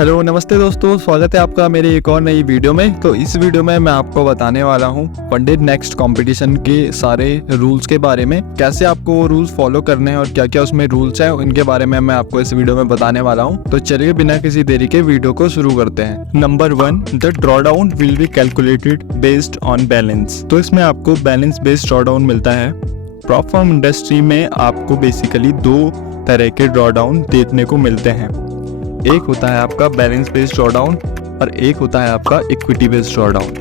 Hello नमस्ते दोस्तों, स्वागत है आपका मेरे एक और नई वीडियो में। तो इस वीडियो में मैं आपको बताने वाला हूँ पंडित नेक्स्ट कंपटीशन के सारे रूल्स के बारे में, कैसे आपको वो रूल्स फॉलो करने हैं और क्या क्या उसमें रूल्स हैं इनके बारे में मैं आपको इस वीडियो में बताने वाला हूँ। तो चलिए बिना किसी देरी के वीडियो को शुरू करते हैं। Number 1, the drawdown will be calculated based on balance. तो इसमें आपको बैलेंस बेस्ड ड्रॉडाउन मिलता है। प्रॉप फर्म इंडस्ट्री में आपको बेसिकली 2 तरह के ड्रॉडाउन देखने को मिलते हैं। एक होता है आपका बैलेंस बेस्ड ड्रॉडाउन और एक होता है आपका इक्विटी बेस्ड ड्रॉडाउन।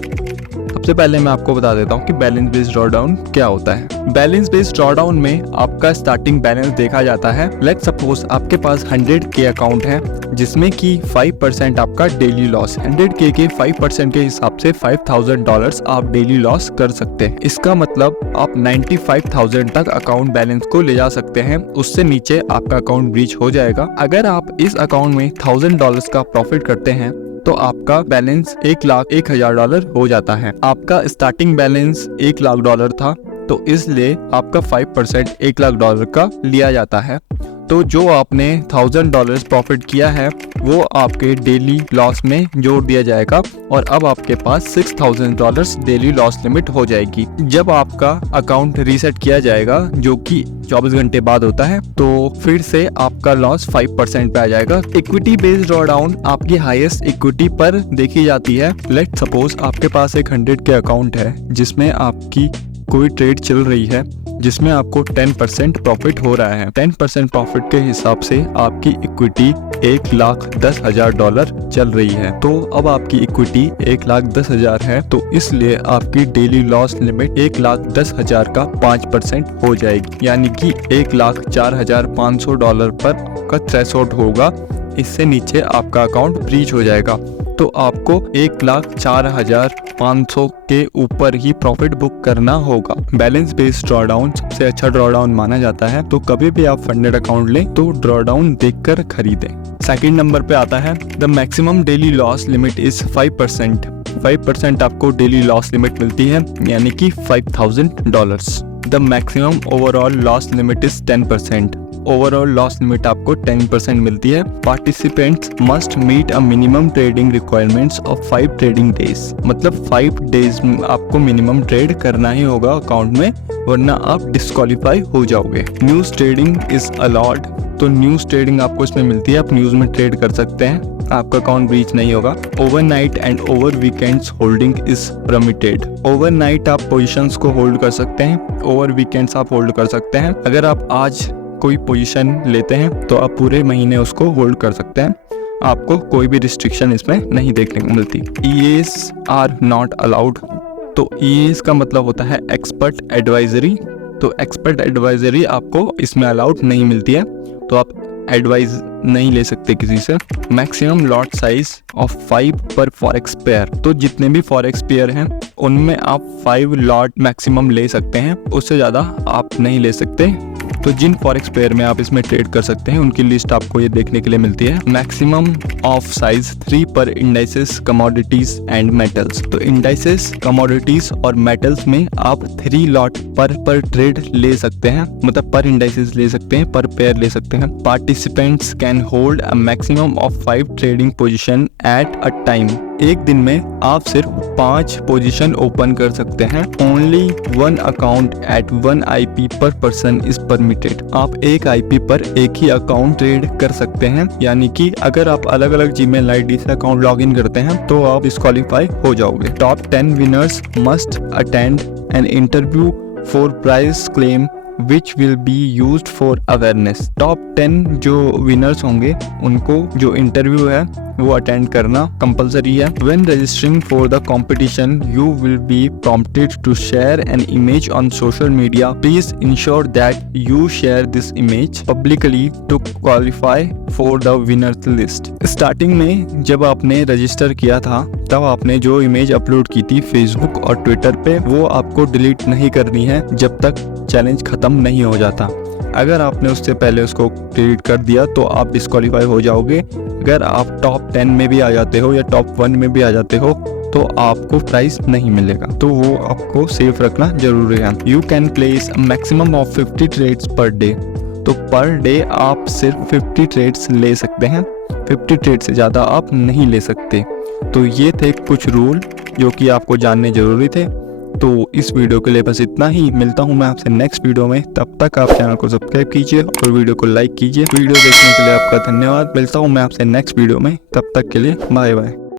सबसे पहले मैं आपको बता देता हूँ कि बैलेंस बेस्ड ड्रॉडाउन क्या होता है। बैलेंस बेस्ड ड्रॉडाउन में आपका स्टार्टिंग बैलेंस देखा जाता है। लेट्स सपोज आपके पास 100K अकाउंट है जिसमें कि 5% आपका डेली लॉस, 100K के 5% के हिसाब से $5,000 आप डेली लॉस कर सकते हैं। इसका मतलब आप 95,000 तक अकाउंट बैलेंस को ले जा सकते हैं, उससे नीचे आपका अकाउंट ब्रीच हो जाएगा। अगर आप इस अकाउंट में $1,000 का प्रॉफिट करते हैं तो आपका बैलेंस $1,01,000 हो जाता है। आपका स्टार्टिंग बैलेंस $1,00,000 था, तो इसलिए आपका 5% $1,00,000 का लिया जाता है। तो जो आपने $1,000 प्रॉफिट किया है वो आपके डेली लॉस में जोड़ दिया जाएगा और अब आपके पास $6,000 डेली लॉस लिमिट हो जाएगी। जब आपका अकाउंट रीसेट किया जाएगा, जो कि 24 घंटे बाद होता है, तो फिर से आपका लॉस 5% पे आ जाएगा। इक्विटी बेस्ड ड्रॉडाउन आपकी हाईएस्ट इक्विटी पर देखी जाती है। लेट सपोज आपके पास एक 100K अकाउंट है जिसमें आपकी कोई ट्रेड चल रही है जिसमें आपको 10% प्रॉफिट हो रहा है। 10% प्रॉफिट के हिसाब से आपकी इक्विटी $1,10,000 चल रही है। तो अब आपकी इक्विटी $1,10,000 है, तो इसलिए आपकी डेली लॉस लिमिट $1,10,000 का 5% हो जाएगी, यानी कि $1,04,500 पर का थ्रेशोल्ड होगा। इससे नीचे आपका अकाउंट ब्रीच हो जाएगा, तो आपको $1,04,500 के ऊपर ही प्रॉफिट बुक करना होगा। बैलेंस बेस्ड ड्रॉडाउन सबसे अच्छा ड्रॉडाउन माना जाता है, तो कभी भी आप फंडेड अकाउंट लें तो ड्रॉडाउन देखकर खरीदें। सेकंड नंबर पे आता है the maximum daily loss limit is 5%। 5% आपको डेली लॉस लिमिट मिलती है, यानी कि $5,000। The maximum overall loss limit is 10%। Overall loss limit आपको 10% मिलती है। Participants must meet a minimum trading requirements of 5 trading days. मतलब 5 डेज आपको मिनिमम ट्रेड करना ही होगा अकाउंट में, वरना आप डिस्क्वालीफाई हो जाओगे। News trading is allowed. तो न्यूज ट्रेडिंग आपको इसमें मिलती है, आप न्यूज में ट्रेड कर सकते हैं, आपका अकाउंट ब्रीच नहीं होगा। Overnight and over weekends holding is permitted. Overnight आप पोजीशंस को होल्ड कर सकते हैं, ओवर वीकेंड्स आप होल्ड कर सकते हैं। अगर आप आज कोई पोजीशन लेते हैं तो आप पूरे महीने उसको होल्ड कर सकते हैं, आपको कोई भी रिस्ट्रिक्शन इसमें नहीं देखने को मिलती। EAs are not allowed. तो EAs का मतलब होता है एक्सपर्ट एडवाइजरी। तो एक्सपर्ट एडवाइजरी आपको इसमें अलाउड नहीं मिलती है, तो आप एडवाइस नहीं ले सकते किसी से। मैक्सिमम लॉट साइज ऑफ 5 पर फॉरेक्स पेयर। तो जितने भी फॉरेक्स पेयर हैं उनमें आप 5 लॉट मैक्सिमम ले सकते हैं, उससे ज़्यादा आप नहीं ले सकते। तो जिन फॉरेक्स पेयर में आप इसमें ट्रेड कर सकते हैं उनकी लिस्ट आपको ये देखने के लिए मिलती है। मैक्सिमम ऑफ साइज 3 पर इंडाइसेस, कमोडिटीज एंड मेटल्स। तो इंडाइसेस, कमोडिटीज और मेटल्स में आप 3 लॉट पर ट्रेड ले सकते हैं, मतलब पर इंडाइसेस ले सकते हैं, पर पेयर ले सकते हैं। Participants can hold a maximum of 5 trading position at a time. एक दिन में आप सिर्फ 5 पोजीशन ओपन कर सकते हैं। ओनली 1 अकाउंट एट 1 IP पर पर्सन इज परमिटेड। आप एक IP पर एक ही अकाउंट ट्रेड कर सकते हैं, यानी कि अगर आप अलग अलग Gmail ID से अकाउंट लॉग इन करते हैं तो आप डिस्क्वालीफाई हो जाओगे। Top 10 winners must attend an interview for prize claim which will be used for awareness। Top 10 जो विनर्स होंगे उनको जो इंटरव्यू है वो अटेंड करना कंपलसरी है। When registering for the competition, you will be prompted to share an image on social media. Please ensure that you share this image publicly to qualify for the winners list। Starting में जब आपने register किया था तब आपने जो image upload की थी फेसबुक और ट्विटर पे, वो आपको डिलीट नहीं करनी है जब तक चैलेंज खत्म नहीं हो जाता। अगर आपने उससे पहले उसको डिलीट कर दिया तो आप डिस्क्वालीफाई हो जाओगे। अगर आप टॉप 10 में भी आ जाते हो या टॉप 1 में भी आ जाते हो तो आपको प्राइस नहीं मिलेगा, तो वो आपको सेफ रखना जरूरी है। You can place maximum of 50 trades per day. तो पर डे आप सिर्फ 50 ट्रेड्स ले सकते हैं। 50 ट्रेड से ज़्यादा आप नहीं ले सकते। तो ये थे कुछ रूल जो कि आपको जानने ज़रूरी थे। तो इस वीडियो के लिए बस इतना ही। मिलता हूँ मैं आपसे नेक्स्ट वीडियो में। तब तक आप चैनल को सब्सक्राइब कीजिए और वीडियो को लाइक कीजिए। वीडियो देखने के लिए आपका धन्यवाद। मिलता हूँ मैं आपसे नेक्स्ट वीडियो में। तब तक के लिए बाय बाय।